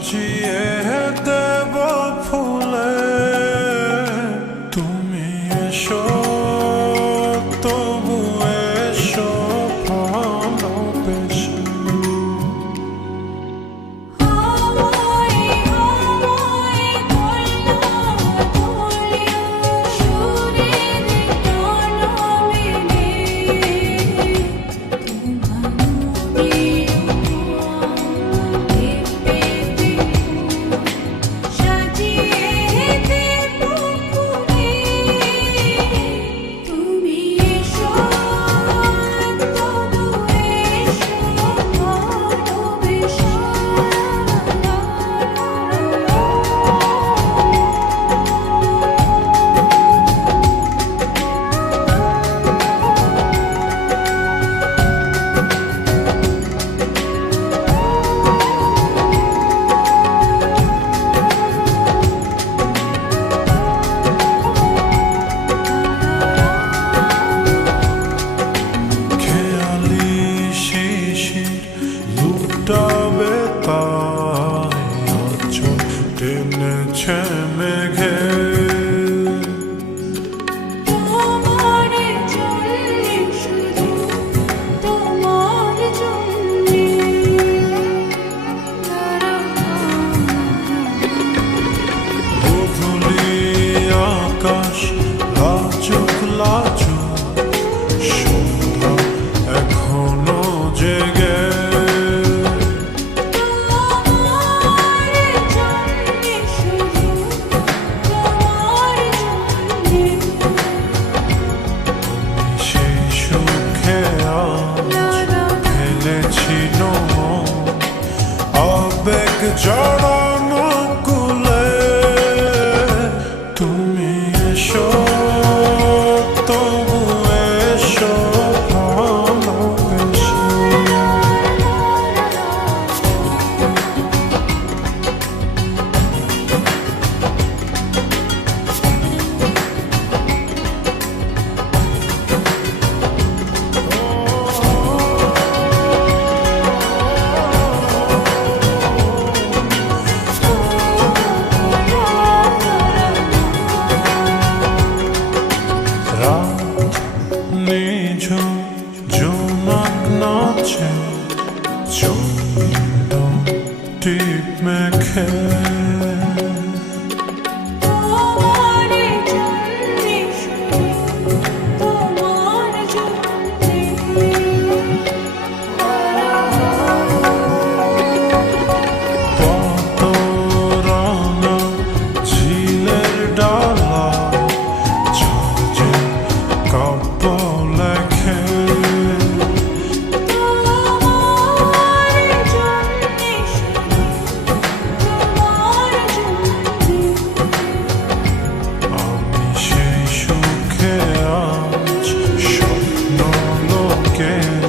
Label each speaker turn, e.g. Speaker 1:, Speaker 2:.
Speaker 1: te. মেটাবে তাই অচল টেনেছে মেঘে আকাশ deep my care. again.